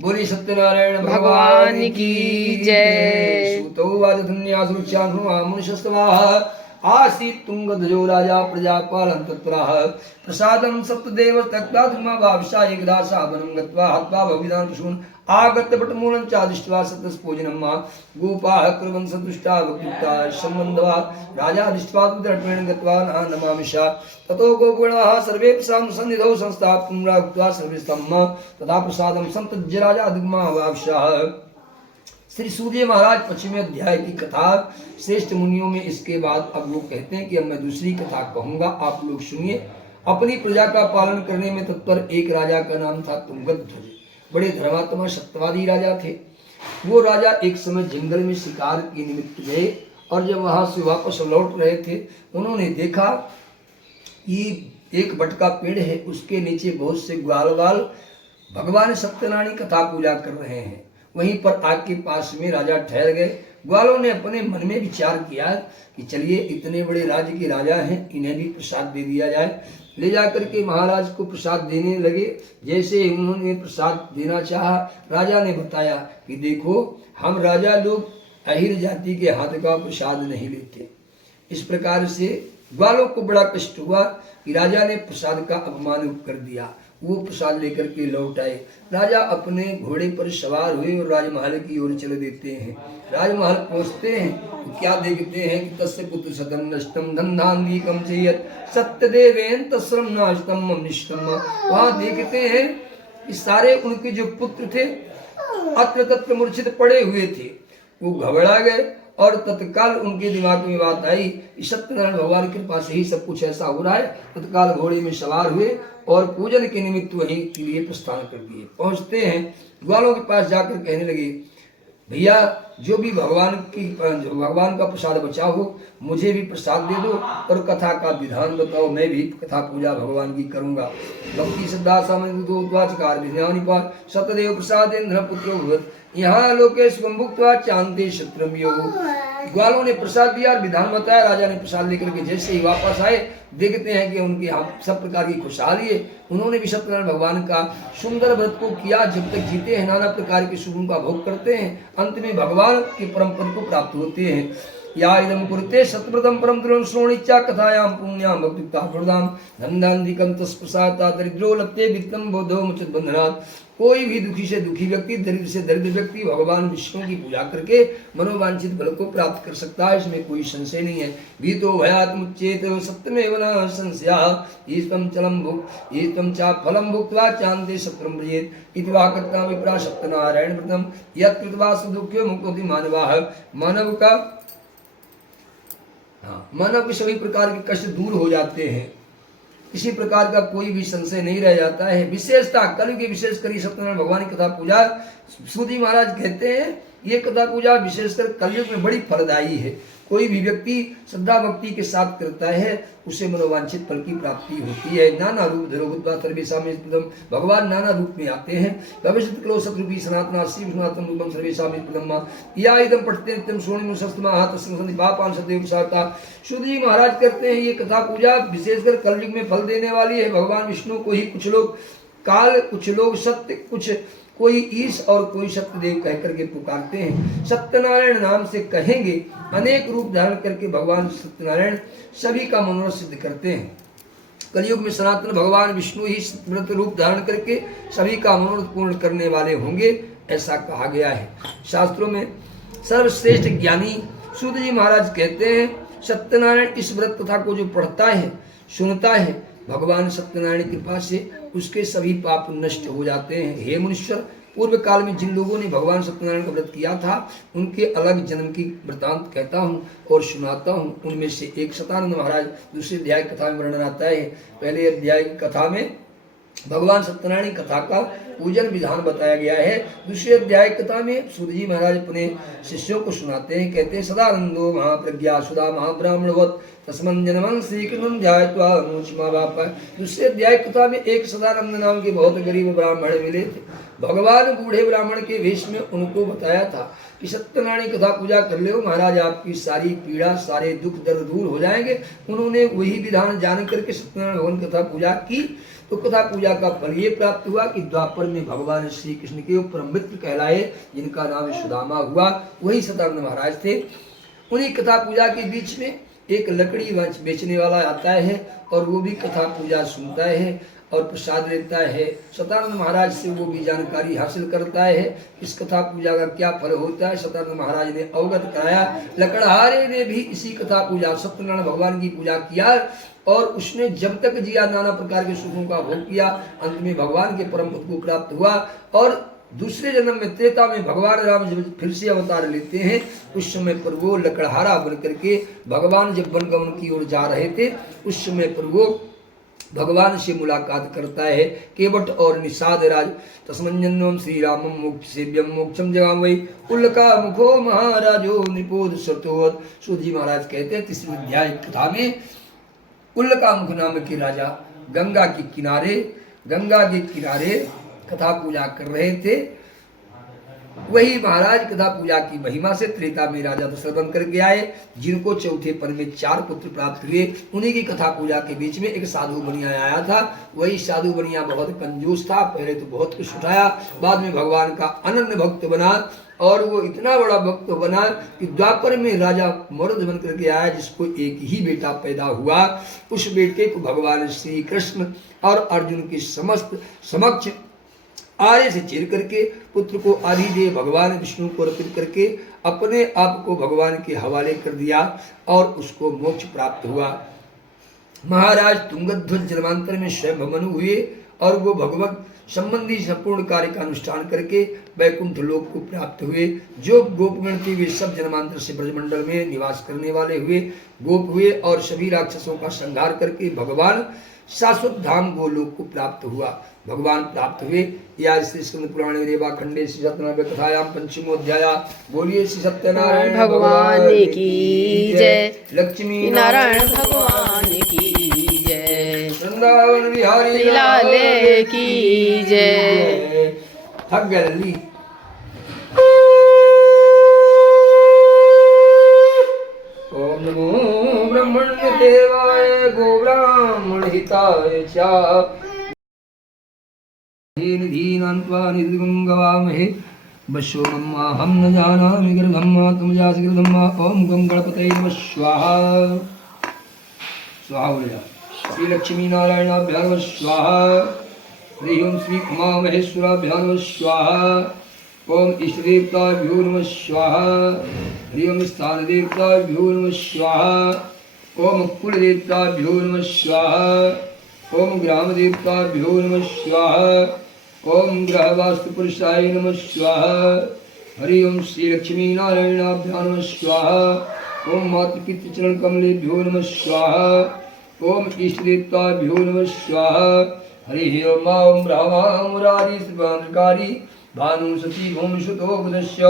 बोली सत्यनारायण भगवान की जय। सूतो वाजधन्यासुरुच्यानुमुनिशस्तवाः आसीत् तुंगध्वजो राजा प्रजापालं तत्राह प्रसादं सप्तदेव तत्त्वात्मा भावशा एकदा सावनं गत्वा हत्वा भविदान पशून् आगत्य पटमूलं चादिष्ट्वा सतस्पूजनं मा गोपाः कुर्वन् सन्तुष्टा भक्त्युक्ता सम्बन्धवा राजा दृष्ट्वा दृढत्वेन गत्वा नमामिषा ततो गोगुणाः सर्वे प्रसादं सन्निधौ संस्थाप्तुं राक्त्वा सर्वेस्तम् तथा प्रसादं संतज्य राजा दिग्मा भावशाः। श्री सूर्य महाराज 25वें अध्याय की कथा श्रेष्ठ मुनियों में। इसके बाद अब लोग कहते हैं कि अब मैं दूसरी कथा कहूंगा, आप लोग सुनिए। अपनी प्रजा का पालन करने में तत्पर एक राजा का नाम था तुंगध्वज। बड़े धर्मात्मा सत्यवादी राजा थे। वो राजा एक समय जंगल में शिकार के निमित्त गए और जब वहां से वापस लौट रहे थे उन्होंने देखा कि एक बट का पेड़ है, उसके नीचे बहुत से ग्वाल भगवान सत्यनारायण कथा पूजा कर रहे हैं। वहीं पर आग के पास में राजा ठहर गए। ग्वालों ने अपने मन में विचार किया कि चलिए इतने बड़े राज्य के राजा हैं, इन्हें भी प्रसाद दे दिया जाए। ले जाकर के महाराज को प्रसाद देने लगे। जैसे उन्होंने प्रसाद देना चाहा, राजा ने बताया कि देखो हम राजा लोग अहिर जाति के हाथ का प्रसाद नहीं लेते। इस प्रकार से ग्वालों को बड़ा कष्ट हुआ कि राजा ने प्रसाद का अपमान कर दिया। वो प्रसाद लेकर के लौट आए। राजा अपने घोड़े पर सवार हुए और राजमहल की ओर चले देते हैं। राजमहल पहुंचते हैं तो क्या देखते हैं कि तस्य पुत्र सदम नष्टम धन्धान्विकम चेयत सत्यदेवेन तस्रम नाष्टम निष्टम। वहां देखते हैं कि सारे उनके जो पुत्र थे अत्र तत्र मूर्छित पड़े हुए थे। वो घबरा गए और तत्काल उनके दिमाग में बात आई कि सत्यनारायण भगवान की कृपा से ही सब कुछ ऐसा हो रहा है। तत्काल घोड़े में सवार हुए और पूजन के निमित्त वहीं के लिए प्रस्थान कर दिए। पहुंचते हैं, ग्वालों के पास जाकर कहने लगे, भैया जो भी भगवान का प्रसाद बचा हो मुझे भी प्रसाद दे दो और कथा का विधान बताओ, मैं भी कथा पूजा भगवान की करूंगा। भक्ति श्रद्धा सामंत सतदेव प्रसाद इंद्र पुत्रो भवत् यहाँ लोकेश भुक्त्वा चांदे शत्रम योग। ग्वालों ने प्रसाद दिया और विधान बताया। राजा ने प्रसाद लेकर के जैसे ही वापस आए देखते हैं कि उनके यहाँ सब प्रकार की खुशहाली है। उन्होंने भी सत्यनारायण भगवान का सुंदर व्रत को किया। जब तक जीते हैं नाना प्रकार के शुभों का भोग करते हैं, अंत में भगवान के परम पद को प्राप्त होते हैं। या इदं कुरुते सतव्रतं परम द्रोण श्रोणिच्या कथायां पुण्यां भक्तियुक्ता हृदां धन्धान्धिकं तस्प्रसादा दरिद्रो लप्ते वित्तं बोधो मुचित बंधनात्। कोई भी दुखी से दुखी व्यक्ति, दरिद्र से दरिद्र व्यक्ति भगवान विष्णु की पूजा करके मनोवांछित फल को प्राप्त कर सकता है, इसमें कोई संशय नहीं है। भीतो भयात् मुच्येत सत्यमेव न संशयः ईस्तं चलं भुक् ईस्तं चा फलं भुक्त्वा चान्ते सत्रं व्रजेत् इति वाक्यता विप्रा सत्यनारायण व्रतं यत् कृत्वा सुदुःखो मुक्तोति मानवाः। मानव के सभी प्रकार के कष्ट दूर हो जाते हैं, किसी प्रकार का कोई भी संशय नहीं रह जाता है। विशेषता कल की विशेषकर सत्यनारायण भगवान की कथा पूजा सूत जी महाराज कहते हैं ये कथा पूजा विशेषकर कलयुग में बड़ी फलदायी है। कोई भी व्यक्ति श्रद्धा भक्ति के साथ करता है उसे मनोवांछित फल की प्राप्ति होती है। नाना रूप धरो सर्वेशा में भगवान नाना रूप में आते हैं। भविष्य कलो सतरूपी सनातना शिव सनातन रूपम सर्वेशा में प्रदम या इदम पठते नित्यम सोनिम सस्तमा तस्म पापान सदैव साता। सूत जी महाराज करते हैं ये कथा पूजा विशेषकर कलयुग में फल देने वाली है। भगवान विष्णु को ही कुछ लोग काल, कुछ लोग सत्य, कुछ कोई ईश और कोई सत्यदेव कह करके पुकारते हैं। सत्यनारायण नाम से कहेंगे अनेक रूप धारण करके भगवान सत्यनारायण सभी का मनोरथ सिद्ध करते हैं। कलयुग में सनातन भगवान विष्णु ही व्रत रूप धारण करके सभी का मनोरथ पूर्ण करने वाले होंगे, ऐसा कहा गया है शास्त्रों में। सर्वश्रेष्ठ ज्ञानी सूत जी महाराज कहते हैं सत्यनारायण इस व्रत कथा को जो पढ़ता है सुनता है, भगवान सत्यनारायण की कृपा से उसके सभी पाप नष्ट हो जाते हैं। हे मनुष्य, पूर्व काल में जिन लोगों ने भगवान सत्यनारायण का व्रत किया था उनके अलग जन्म की वृतांत कहता हूँ और सुनाता हूँ। उनमें से एक सतानंद महाराज दूसरे अध्याय कथा में वर्णन आता है। पहले अध्याय की कथा में भगवान सत्यनारायण कथा का पूजन विधान बताया गया है। दूसरे अध्याय कथा में सूत जी महाराज अपने शिष्यों को सुनाते हैं। कहते हैं सदानंदो महाप्रज्ञा सुधा महाब्राह्मणवत् तस्मन् जनमं श्रीकृष्णं ध्यायत्वा अनुचिमा बापा। दूसरे अध्याय कथा में एक सदानंद नाम के बहुत गरीब ब्राह्मण मिले थे। भगवान बूढ़े ब्राह्मण के वेश में उनको बताया था कि सत्यनारायण कथा पूजा कर ले महाराज, आपकी सारी पीड़ा सारे दुख दर्द दूर हो जाएंगे। उन्होंने वही विधान जान करके सत्यनारायण भगवान कथा पूजा की तो कथा पूजा का फल ये प्राप्त हुआ कि द्वापर में भगवान श्री कृष्ण के परम मित्र कहलाए, जिनका नाम सुदामा हुआ, वही सदानंद महाराज थे। उन्हीं कथा पूजा के बीच में एक लकड़ी बेचने वाला आता है और वो भी कथा पूजा सुनता है और प्रसाद लेता है। सतानंद महाराज से वो भी जानकारी हासिल करता है इस कथा पूजा का क्या फल होता है। सतानंद महाराज ने अवगत कराया। लकड़हारे ने भी इसी कथा पूजा सत्यनारायण भगवान की पूजा किया और उसने जब तक जिया नाना प्रकार के सुखों का भोग किया, अंत में भगवान के परम पद को प्राप्त हुआ। और दूसरे जन्म में त्रेता में भगवान राम जब फिर से अवतार लेते हैं, उस समय पर वो लकड़हारा बन करके भगवान जब वनगमन की ओर जा रहे थे, उस समय पर वो भगवान से मुलाकात करता है। केवट और निषाद राज तस्मंजन्वम श्री रामम मोक्ष सेव्यम मोक्षम जगाम वही उल्का मुखो महाराजो निपोद सतोत। सूत जी महाराज कहते हैं तीसरी अध्याय कथा में उल्का मुख नाम के राजा गंगा के किनारे कथा पूजा कर रहे थे। वही महाराज कथा पूजा की महिमा से त्रेता में राजा दशरथ बन करके आए, जिनको चौथे पन में 4 पुत्र प्राप्त हुए। उन्हीं की कथा पूजा के बीच में एक साधु बनिया आया था। वही साधु बनिया बहुत कंजूस था, पहले तो बहुत कुछ उठाया, बाद में भगवान का अनन्य भक्त बना और वो इतना बड़ा भक्त बना कि द्वापर में राजा मरुद बन करके आया, जिसको एक ही बेटा पैदा हुआ। उस बेटे को भगवान श्री कृष्ण और अर्जुन के समक्ष आर्य से चीर करके पुत्र को आदि दे भगवान विष्णु को अर्पित करके अपने आप को भगवान के हवाले कर दिया और उसको मोक्ष प्राप्त हुआ। महाराज तुंगध्वज जन्मांतर में स्वयं मनु हुए और वो भगवत संबंधी संपूर्ण कार्य का अनुष्ठान करके वैकुंठ लोक को प्राप्त हुए। जो गोपगण थे वे सब जन्मांतर से ब्रजमंडल में निवास करने वाले हुए, गोप हुए और सभी राक्षसों का संहार करके भगवान शाश्वत धाम गोलोक को प्राप्त हुआ। भगवान प्राप्त हुए। या श्री स्कंद पुराण रेवा खंडे श्री सत्यनारायण कथायाम पंचमोध्याय। बोलिए श्री सत्यनारायण भगवान की जय। लक्ष्मी नारायण भगवान की जय। वृंदावन बिहारी लाल की जय। थक गए लल्ली। ओम नमो ब्रह्मण्य देवाय गो ब्राह्मण हिताय च निधीनान्त्वा निर्गंगवामहे बशो मम्मा हम न जानामि गर्भम्मा तुम जासि गर्भम्मा। ओम गं गणपतये नमः स्वाहा स्वाहा। बोल जा श्री लक्ष्मी नारायणाभ्यां नमः स्वाहा। हरि ओम श्री उमा महेश्वराभ्यां नमः स्वाहा। ओम इष्टदेवताभ्यो नमः स्वाहा। हरि ओम स्थान देवताभ्यो नमः स्वाहा। ओम कुलदेवताभ्यो नमः स्वाहा। ओम ग्राम देवताभ्यो नमः स्वाहा। ओम ग्रह वास्तु पुरुषाय नमः स्वाहा। हरि ओम श्री लक्ष्मी नारायणाभ्यां नमः स्वाहा। ओम मातृपितृ चरण कमलेभ्यो नमः स्वाहा। ओम इष्ट देवताभ्यो नमः स्वाहा। हरि ओम ओम ब्रह्मा मुरारी सर्वांधकारी भानु सती भूम सुतो बुधस्य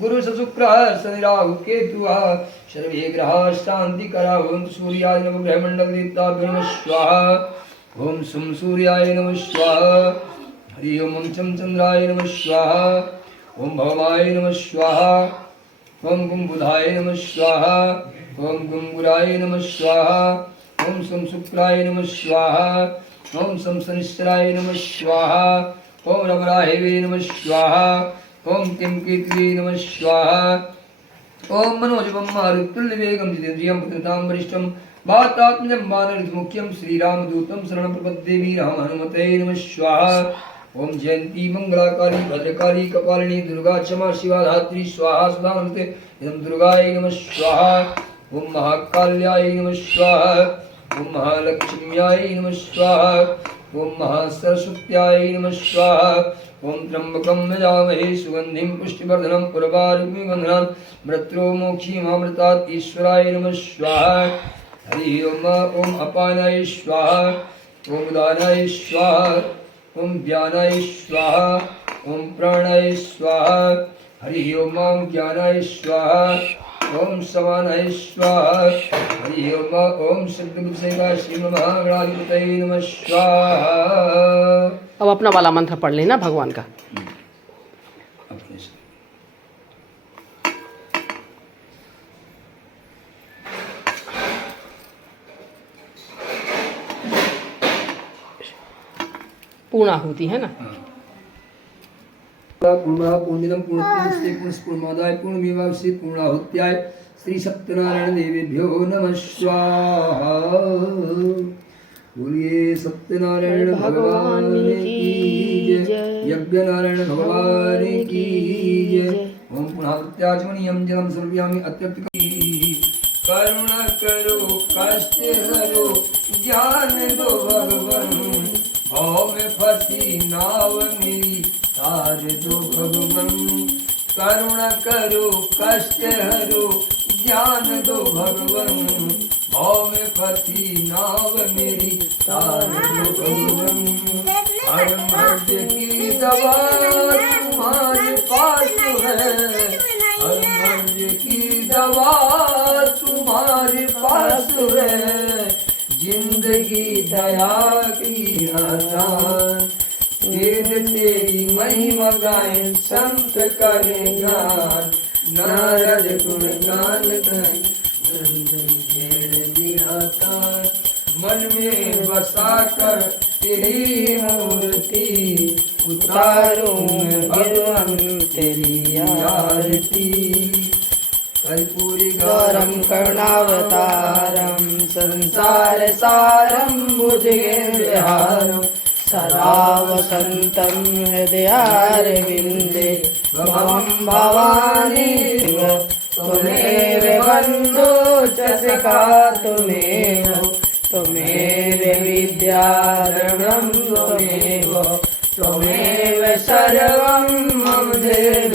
गुरु शुक्रः शनि राहु केतुः सर्वे ग्रहाः शान्तिकरा भवन्तु। सूर्याय नमः ग्रहमंडल देवताभ्यो नमः स्वाहा। ओम सम सूर्याय नमः स्वाहा। हरि ओम चम चंद्राय नमः स्वाहा। ओम भवाय नमः स्वाहा। ओम गुं बुधाय नमः स्वाहा। ओम गुं गुराय नमः स्वाहा। ओम सम शुक्राय नमः स्वाहा। ओम सम शनिश्चराय नमः स्वाहा। ओम रमराहेवे नमः स्वाहा। ओम किं कीर्ति नमः स्वाहा। ओम मनोजवम मारुतुल्य वेगम जितेन्द्रियं प्रकृतां वरिष्ठं वातात्मजं वानरमुख्यं श्रीरामदूतं शरणं प्रपद्ये वीराम हनुमते नमः स्वाहा। ओम जयंती मंगलाकाली भद्रकाली कपालिनी दुर्गा क्षमा शिवा धात्री स्वाहा सदा नमस्ते इदं दुर्गाय नमः स्वाहा। ओम महाकाल्याय नमः स्वाहा। ओम महालक्ष्म्याय नमः स्वाहा। ओम महासरस्वत्याय नमः स्वाहा। ओम त्र्यंबकं यजामहे सुगंधिं पुष्टिवर्धनं उर्वारुकमिव बन्धनान् मृत्यो मोक्षीमामृतात् ईश्वराय नमः स्वाहा। हरि ओम ओम अपानाय स्वाहा। ओम उदानाय स्वाहा। ओम ज्ञानाय स्वाहा। ओम प्राणाय स्वाहा। हरि ओम ज्ञानाय स्वाहा। ओम समानाय स्वाहा। हरि ओम ओम सिद्धबुद्धिसेवा श्री महागणाधिपतये नमः स्वाहा। अब अपना वाला मंत्र पढ़ लेना भगवान का। पूर्णाहुति है ना। पूर्णिदम पूर्णस्ते पूर्णस्पूर्णमादाय पूर्णमेवावशिष्यते पूर्णाहुत्याय श्री सत्यनारायण देवेभ्यो नमः स्वाहा। बोलिए सत्यनारायण भगवान की जय, यज्ञ नारायण भगवान की जय। ओम पुनःत्याचमनीयं जलम सर्वयामि अत्यंत करुणा करो कष्ट हरो ज्ञान दो भगवान, भाव में फंसी नाव मेरी तार दो भगवान। करुणा करो कष्ट हरो ज्ञान दो भगवान, भाव में फंसी नाव मेरी तार दो भगवान। हर मर्द की दवा तुम्हारे पास है, हर मर्द की दवा तुम्हारे पास है। जिंदगी दया की आसान, वेद तेरी महिमा गाएं संत करे गान। नारद गुण गान गाएं मन में बसा कर तेरी मूर्ति, उतारूं मैं भगवान तेरी आरती। कर्पूरी गौरम करुणावतारम संसार सारम भुजगेन्द्रहारम सदा वसन्तं हृदयारविन्दे भवं भवानी त्वमेव बन्धो च सखा त्वमेव, त्वमेव विद्याधर्मं त्वमेव, त्वमेव सर्वं मम देव